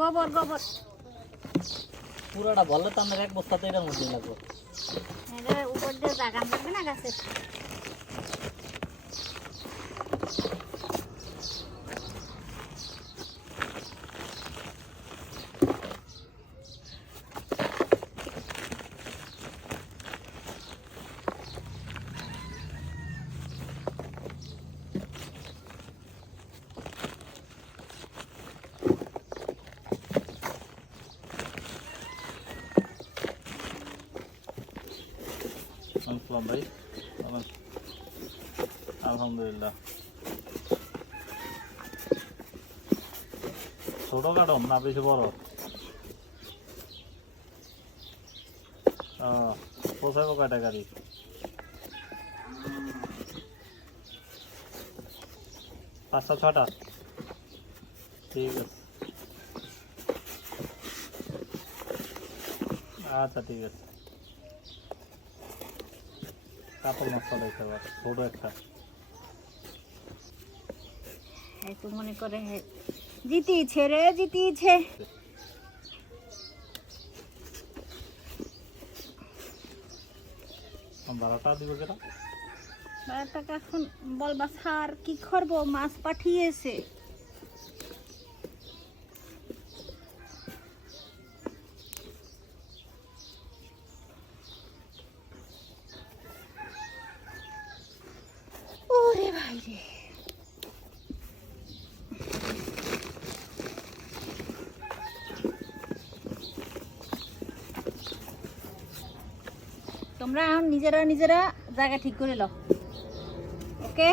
গোবর গোবর। পুরোটা বললে তো আমার এক বস্তাতে এটার মধ্যে লাগবে উপর দিয়ে জাগান লাগবে না গাছের? আসসালাম ভাই আলহামদুলিল্লাহ ছোট কাটো না বেশি বড় পোষাবো কয়টা গাড়ি পাঁচটা ছটা ঠিক আছে আচ্ছা ঠিক আছে পারে ছোট একটা। এই তো মনে করে হে জিতিছে রে জিতিছে বারোটা দিব কেটা? বারো টাকা এখন বলবা স্যার কি করব? মাছ পাঠিয়েছে। ওরে তোমরা এখন নিজেরা নিজেরা জায়গা ঠিক করে লও। ওকে